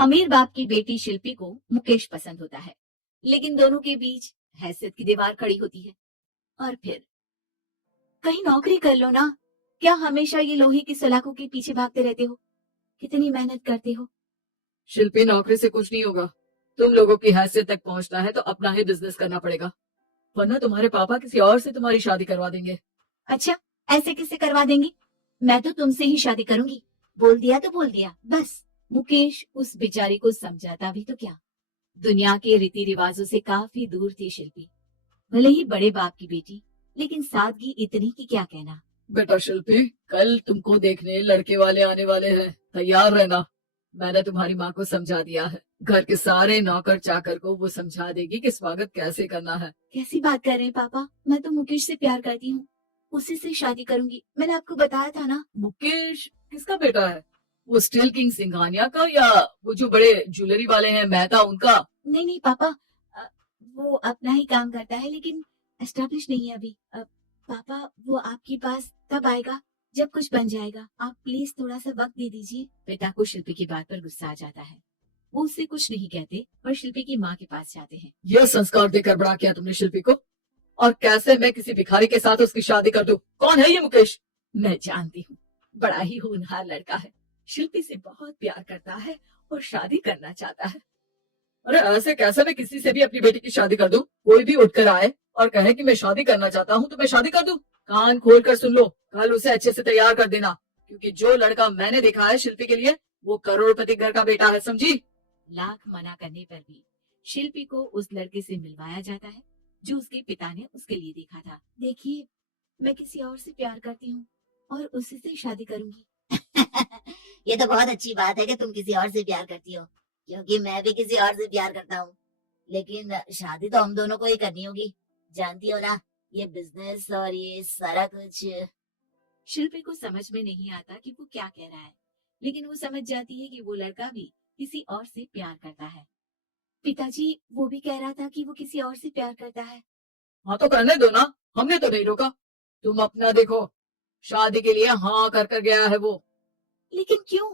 अमीर बाप की बेटी शिल्पी को मुकेश पसंद होता है, लेकिन दोनों के बीच हैसियत की दीवार खड़ी होती है। और फिर कहीं नौकरी कर लो ना, क्या हमेशा ये लोहे की सलाखों के पीछे भागते रहते हो? कितनी मेहनत करते हो। शिल्पी, नौकरी से कुछ नहीं होगा। तुम लोगों की हैसियत तक पहुंचना है तो अपना ही बिजनेस करना पड़ेगा, वरना तुम्हारे पापा किसी और से तुम्हारी शादी करवा देंगे। अच्छा, ऐसे किससे करवा देंगी? मैं तो तुमसे ही शादी करूंगी। बोल दिया तो बोल दिया, बस। मुकेश उस बेचारी को समझाता भी तो क्या। दुनिया के रीति रिवाजों से काफी दूर थी शिल्पी। भले ही बड़े बाप की बेटी, लेकिन सादगी इतनी कि क्या कहना। बेटा शिल्पी, कल तुमको देखने लड़के वाले आने वाले हैं, तैयार रहना। मैंने तुम्हारी माँ को समझा दिया है, घर के सारे नौकर चाकर को वो समझा देगी कि स्वागत कैसे करना है। कैसी बात कर रहे हैं पापा? मैं तो मुकेश से प्यार करती हूँ, उसी से शादी करूंगी। मैंने आपको बताया था ना। मुकेश किसका बेटा है? वो स्टील किंग सिंघानिया का, या वो जो बड़े ज्वेलरी वाले हैं मेहता, उनका? नहीं नहीं पापा, वो अपना ही काम करता है, लेकिन एस्टेब्लिश नहीं है अभी। पापा, वो आपके पास तब आएगा जब कुछ बन जाएगा। आप प्लीज थोड़ा सा वक्त दे दीजिए। पिता को शिल्पी की बात पर गुस्सा आ जाता है। वो उससे कुछ नहीं कहते और शिल्पी की माँ के पास जाते हैं। यह संस्कार देकर बड़ा किया तुमने शिल्पी को, और कैसे मैं किसी भिखारी के साथ उसकी शादी कर दूं? कौन है ये मुकेश? मैं जानती हूँ, बड़ा ही होनहार लड़का है। शिल्पी से बहुत प्यार करता है और शादी करना चाहता है। अरे ऐसे कैसे मैं किसी से भी अपनी बेटी की शादी कर दूं? कोई भी उठकर आए और कहे कि मैं शादी करना चाहता हूँ तो मैं शादी कर दूं? कान खोल कर सुन लो, कल उसे अच्छे से तैयार कर देना, क्योंकि जो लड़का मैंने देखा है शिल्पी के लिए, वो करोड़पति घर का बेटा है, समझी? लाख मना करने पर भी शिल्पी को उस लड़के से मिलवाया जाता है जो उसके पिता ने उसके लिए देखा था। देखिए, मैं किसी और से प्यार करती हूँ और उसी से शादी करूंगी। ये तो बहुत अच्छी बात है कि तुम किसी और से प्यार करती हो, क्योंकि मैं भी किसी और से प्यार करता हूँ। लेकिन शादी तो हम दोनों को ही करनी होगी, जानती हो ना, ये बिजनेस और ये सारा कुछ। शिल्पी को समझ में नहीं आता कि वो क्या कह रहा है, लेकिन वो समझ जाती है कि वो लड़का भी किसी और से प्यार करता है। पिताजी, वो भी कह रहा था कि वो किसी और से प्यार करता है। हाँ तो करने दो ना, हमने तो नहीं रोका। तुम अपना देखो, शादी के लिए हाँ कर गया है वो। लेकिन क्यों?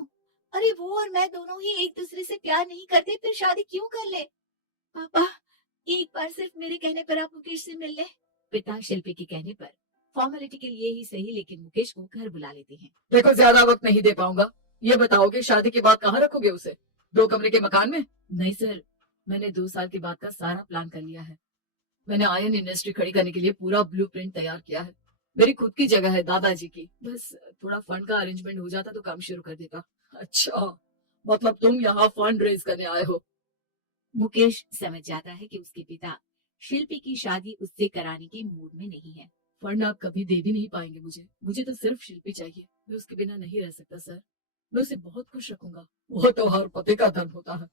अरे वो और मैं दोनों ही एक दूसरे से प्यार नहीं करते, फिर शादी क्यों कर ले? पापा, एक बार सिर्फ मेरे कहने पर आप मुकेश से मिल ले। पिता शिल्पी के कहने पर फॉर्मेलिटी के लिए ही सही, लेकिन मुकेश को घर बुला लेते हैं। देखो, ज्यादा वक्त नहीं दे पाऊंगा। ये बताओ कि शादी के बाद कहाँ रखोगे उसे? 2 कमरे के मकान में? नहीं सर, मैंने 2 साल के बाद का सारा प्लान कर लिया है। मैंने आयन इंडस्ट्री खड़ी करने के लिए पूरा ब्लूप्रिंट तैयार किया है। मेरी खुद की जगह है दादाजी की, बस थोड़ा फंड का अरेंजमेंट हो जाता तो काम शुरू कर देता। अच्छा, मतलब तुम यहाँ फंड रेज करने आए हो? मुकेश समझ जाता है कि उसके पिता शिल्पी की शादी उससे कराने के मूड में नहीं है। फंड आप कभी दे भी नहीं पाएंगे मुझे तो सिर्फ शिल्पी चाहिए। मैं उसके बिना नहीं रह सकता सर, मैं उसे बहुत खुश रखूंगा। वो तो हर पति का धर्म होता है।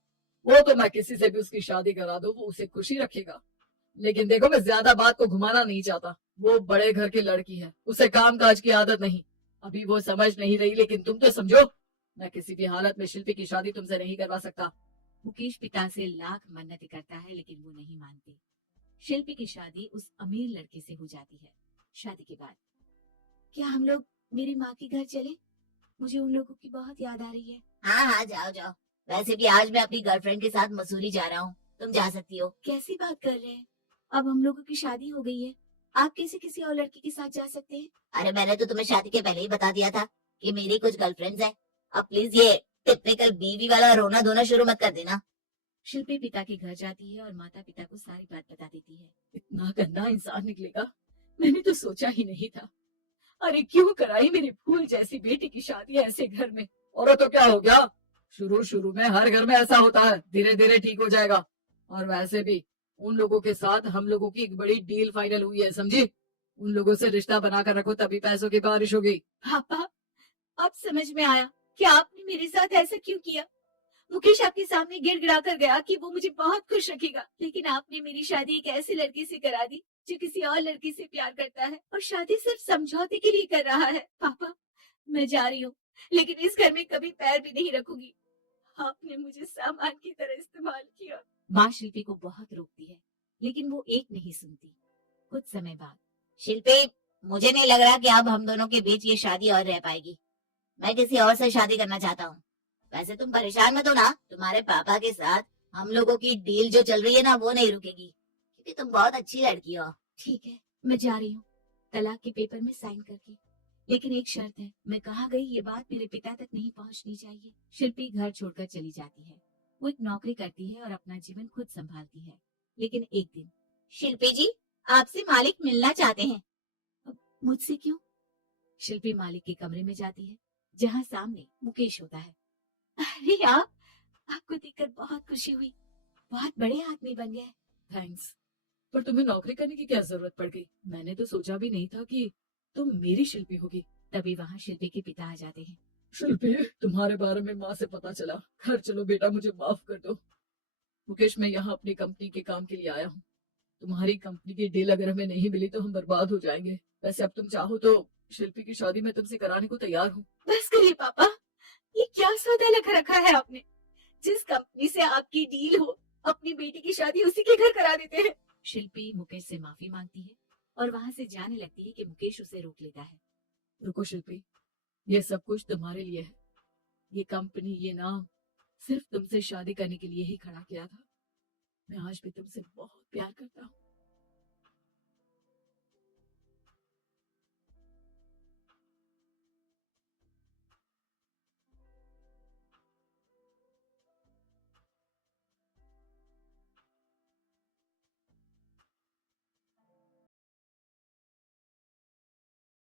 वो तो मैं किसी से भी उसकी शादी करा दूं, वो उसे खुशी रखेगा। लेकिन देखो, मैं ज्यादा बात को घुमाना नहीं चाहता। वो बड़े घर की लड़की है, उसे काम काज की आदत नहीं। अभी वो समझ नहीं रही, लेकिन तुम तो समझो। मैं किसी भी हालत में शिल्पी की शादी तुमसे नहीं करवा सकता। मुकेश पिता से लाख मन्नतें करता है, लेकिन वो नहीं मानते। शिल्पी की शादी उस अमीर लड़के से हो जाती है। शादी के बाद क्या हम लोग मेरी माँ के घर चले? मुझे उन लोगों की बहुत याद आ रही है। हाँ हाँ, जाओ जाओ। वैसे भी आज मैं अपनी गर्लफ्रेंड के साथ मसूरी जा रहा हूँ, तुम जा सकती हो। कैसी बात कर रहे हैं? अब हम लोगों की शादी हो गई है, आप कैसे किसी और लड़की के साथ जा सकते हैं? अरे मैंने तो तुम्हें शादी के पहले ही बता दिया था कि मेरी कुछ गर्लफ्रेंड्स हैं। अब प्लीज ये टिपिकल बीवी वाला रोना धोना शुरू मत कर देना। शिल्पी पिता के घर जाती है और माता पिता को सारी बात बता देती है। इतना गंदा इंसान निकलेगा, मैंने तो सोचा ही नहीं था। अरे क्यों कराई मेरी फूल जैसी बेटी की शादी ऐसे घर में? और तो क्या हो गया, शुरू शुरू में हर घर में ऐसा होता है, धीरे धीरे ठीक हो जाएगा। और वैसे भी उन लोगों के साथ हम लोगों की एक बड़ी डील फाइनल हुई है, समझी? उन लोगों से रिश्ता बनाकर रखो, तभी पैसों की बारिश होगी। पापा, अब समझ में आया कि आपने मेरे साथ ऐसा क्यों किया। मुकेश आपके सामने गिड़गिड़ा कर गया कि वो मुझे बहुत खुश रखेगा, लेकिन आपने मेरी शादी एक ऐसे लड़के से करा दी जो किसी और लड़की से प्यार करता है और शादी सिर्फ समझौते के लिए कर रहा है। पापा, मैं जा रही हूँ, लेकिन इस घर में कभी पैर भी नहीं रखूंगी। आपने मुझे सामान की तरह इस्तेमाल किया। माँ शिल्पी को बहुत रोकती है, लेकिन वो एक नहीं सुनती। कुछ समय बाद शिल्पी, मुझे नहीं लग रहा कि अब हम दोनों के बीच ये शादी और रह पाएगी। मैं किसी और से शादी करना चाहता हूँ। वैसे तुम परेशान मत हो ना, तुम्हारे पापा के साथ हम लोगों की डील जो चल रही है ना वो नहीं रुकेगी, क्योंकि तुम बहुत अच्छी लड़की हो। ठीक है, मैं जा रही हूँ तलाक के पेपर में साइन करके, लेकिन एक शर्त है, मैं कहाँ गई ये बात मेरे पिता तक नहीं पहुँचनी चाहिए। शिल्पी घर छोड़कर चली जाती है। वो एक नौकरी करती है और अपना जीवन खुद संभालती है। लेकिन एक दिन शिल्पी जी, आपसे मालिक मिलना चाहते हैं। मुझसे क्यों? शिल्पी मालिक के कमरे में जाती है, जहाँ सामने मुकेश होता है। अरे आपको देखकर बहुत खुशी हुई, बहुत बड़े आदमी बन गए। थैंक्स, पर तुम्हें नौकरी करने की क्या जरूरत पड़ गई? मैंने तो सोचा भी नहीं था कि तुम मेरी शिल्पी होगी। तभी वहाँ शिल्पी के पिता आ जाते हैं। शिल्पी, तुम्हारे बारे में माँ से पता चला। घर चलो बेटा, मुझे माफ कर दो। मुकेश, मैं यहाँ अपनी कंपनी के काम के लिए आया हूँ। तुम्हारी कंपनी की डील अगर हमें नहीं मिली तो हम बर्बाद हो जाएंगे। वैसे अब तुम चाहो तो शिल्पी की शादी मैं तुमसे कराने को तैयार हूँ। बस करिए पापा, ये क्या सौदा लग रखा है आपने? जिस कंपनी से आपकी डील हो, अपनी बेटी की शादी उसी के घर करा देते हैं। शिल्पी मुकेश से माफी मांगती है और वहाँ से जाने लगती है कि मुकेश उसे रोक लेता है। रुको शिल्पी, ये सब कुछ तुम्हारे लिए है। ये कंपनी, ये नाम सिर्फ तुमसे शादी करने के लिए ही खड़ा किया था। मैं आज भी तुमसे बहुत प्यार